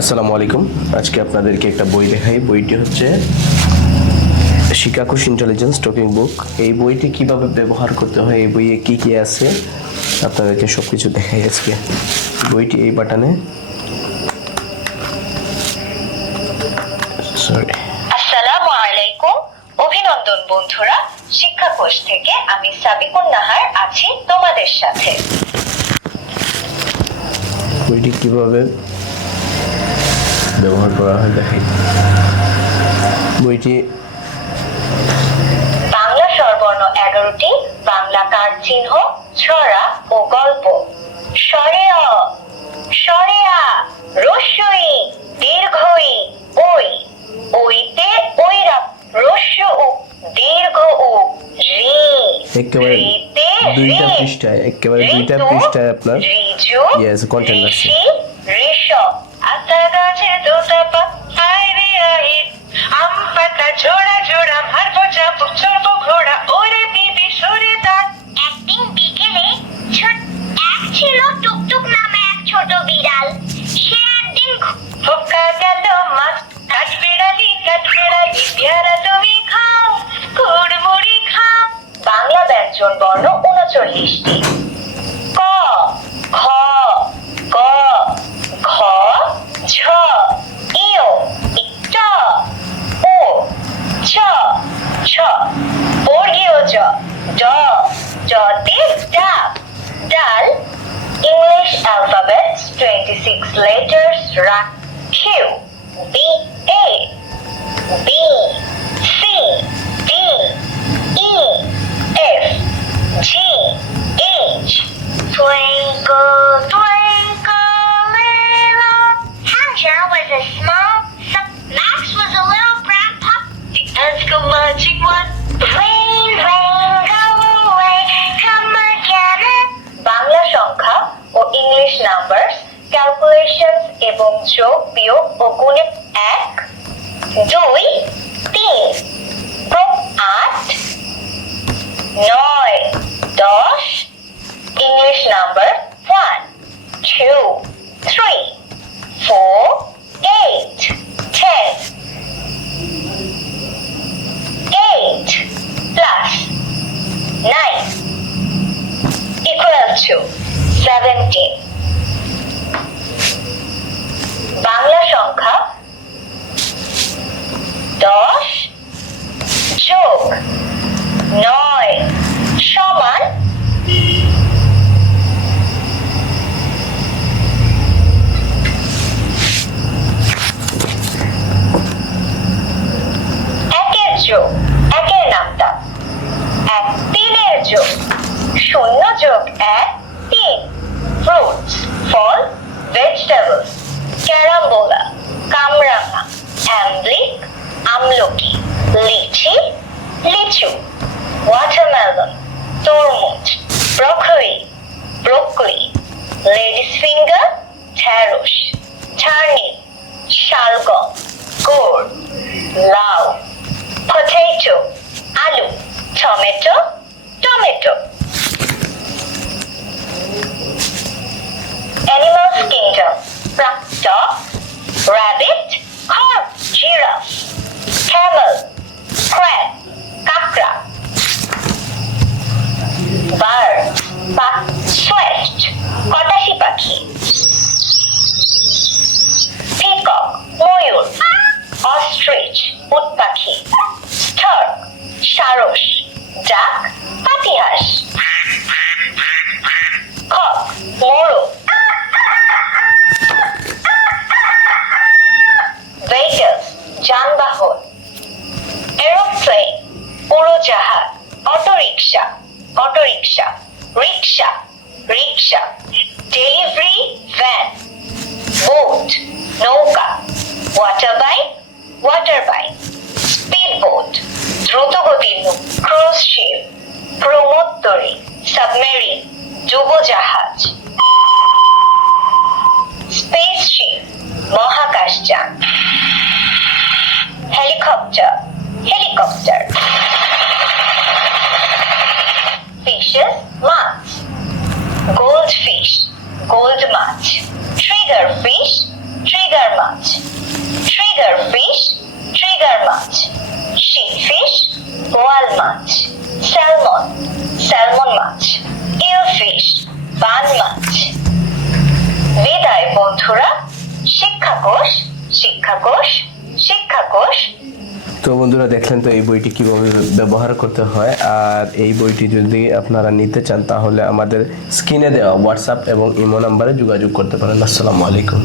আসসালামু আলাইকুম। আজকে আপনাদেরকে একটা বই দেখাই। বইটি হচ্ছে শিকাগো ইন্টেলিজেন্স টকিং বুক। এই বইটি কিভাবে ব্যবহার করতে হয়, এই বইয়ে কি কি আছে আপনাদেরকে সবকিছু দেখাই আজকে। বইটি এই বাটনে, সরি। আসসালামু আলাইকুম, অভিনন্দন বন্ধুরা। শিক্ষাকোষ থেকে আমি সাবিকুন নাহার আছি তোমাদের সাথে। বইটি কিভাবে ব্যবহার করা হয় দেখাই। বইটি বাংলা স্বরবর্ণ 11টি, বাংলা কার চিহ্ন, ছড়া ও গল্প। স্বরে অ, স্বরে আ, রস্যই, দীর্ঘই, ওই, ওইতে ওইরা, রস্য উ, দীর্ঘ উ, রি, একেবারে রিতে দুইটা রি, পৃষ্ঠায়, একেবারে দুইটা ঋতু, পৃষ্ঠায় আপনার ঋজু, Yes, content আছে। ঋষি, ঋষভ, আতা গাছে দুটা পায়রে আহিত, আম পাতা জোড়া জোড়া, মারবো চাবুক চড়বো ঘোড়া, ওরে দিদি সরে দাঁত। একদিন বিকেলে এক ছিল টুকটুক নামে এক ছোট বিড়াল। সে একদিন হুক্কা গেল মাছ, কাঠবেড়ালি পেয়ারা তুমি খাও, কুড়মুড়ি খাও। বাংলা ব্যঞ্জন বর্ণ 39টি। ক, খ, গ, ঘ, ঝ, ইয়, ইট, ও, চ, ছ, বর্গীয় জ, ড, জতে ডাব, ডাল। English alphabets 26 letters রা, Q, B, A, B, C, D, E, F, G, H. twinkle, twinkle, little. Hannah was a small, Max was a little brown pup. The ants go marching one. Rain, rain, go away, come again. Bangla সংখ্যা ও English numbers, calculations এবং যোগ বিয়োগ ও গুণে 1, 2, 3, 8, 9, 10। English number 1, 2, 3, 4, 8, 10। 8 plus 9 equal to 17. Bangla সংখ্যা 10 যোগ 9 সমান একের যোগ, একের নামতা 1, 3-এর যোগ 0 যোগ 1, 3। ফ্রুটস, ফল, ভেজিটেবলস, ক্যারাম্বোলা, কামরাঙা, অ্যামব্লিক, আমলকি, লিচি, লিচু, ওয়াটারমেলন, তরমুজ, ব্রকলি, ব্রোকলি, লেডিস ফিঙ্গার, ঢেঁড়স, টার্নিপ, শালগম, গোড়, লাউ, পটেটো, আলু, tomato, tomato. Animals kingdom, dog, rabbit, calf, giraffe, camel, crab, kakra. Bird, swift, কটাসি পাখি। Peacock, ময়ূর, ostrich, উট পাখি, stork, সারস, duck, পাতিহাঁস, cock, মোরগ, vehicles, যানবাহন, এরোপ্লেন, উড়োজাহাজ, autorickshaw, autorickshaw, rickshaw, rickshaw, delivery van, boat, নৌকা, water bike, water bike, speed boat, দ্রুতগতির নৌ, ক্রুজ শিপ, প্রমোত্তরী, সাবমেরিন, ডুবোজাহাজ, স্পেসশিপ, মহাকাশযান, হেলিকপ্টার, হেলিকপ্টার। ফিশেস, মাছ, গোল্ডফিশ, গোল্ড মাছ, ট্রিগার ফিশ, ট্রিগার মাছ। মাছ, ট্রিগার ফিশ, ট্রিগার মাছ, শিপ ফিশ, বোয়াল মাছ, স্যালমন, স্যালমন মাছ, ইল ফিশ, বান মাছ। বিদায় বন্ধুরা, শিক্ষাকোষ, শিক্ষাকোষ, শিক্ষাকোষ। তো বন্ধুরা দেখলেন তো এই বইটি কিভাবে ব্যবহার করতে হয়। আর এই বইটি যদি আপনারা নিতে চান তাহলে আমাদের স্ক্রিনে দেওয়া হোয়াটসঅ্যাপ এবং ইমো নাম্বারে যোগাযোগ করতে পারেন। আসসালামু আলাইকুম।